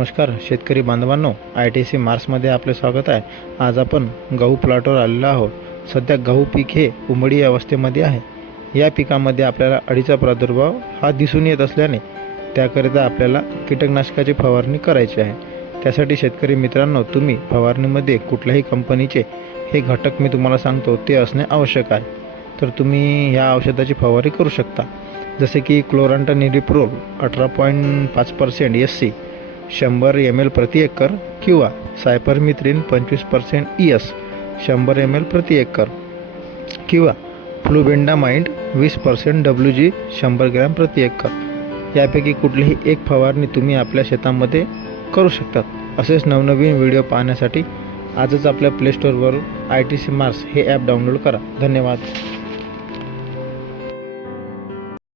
नमस्कार शेतकरी बांधवांनो, ITC मार्समध्ये आपले स्वागत आहे। आज आपण गहू प्लॉटवर आलेलो आहोत। सध्या गहू पीक हे उमडी अवस्थेमध्ये आहे। या पिकामध्ये आपल्याला अळीचा प्रादुर्भाव हा दिसून येत असल्याने त्याकरिता आपल्याला कीटकनाशकाची फवारणी करायची आहे। त्यासाठी शेतकरी मित्रांनो, तुम्ही फवारणीमध्ये कुठल्याही कंपनीचे हे घटक मी तुम्हाला सांगतो ते असणे आवश्यक आहे। तर तुम्ही या औषधाची फवारणी करू शकता, जसे की क्लोरांटनिलिप्रोल 18.5% SC 100 ml प्रति एकर किंवा सायपरमिथ्रिन 25% ES 100 ml प्रति एकर किंवा फ्लुबेंडामाइड 20% WG 100 ग्रॅम प्रति एकर यापैकी कुठलीही एक फवारणी तुम्ही आपल्या शेतामध्ये करू शकता। असेच नवनवीन व्हिडिओ पाहण्यासाठी आजच आपल्या प्ले स्टोअरवरून ITC मार्स हे ॲप डाउनलोड करा। धन्यवाद।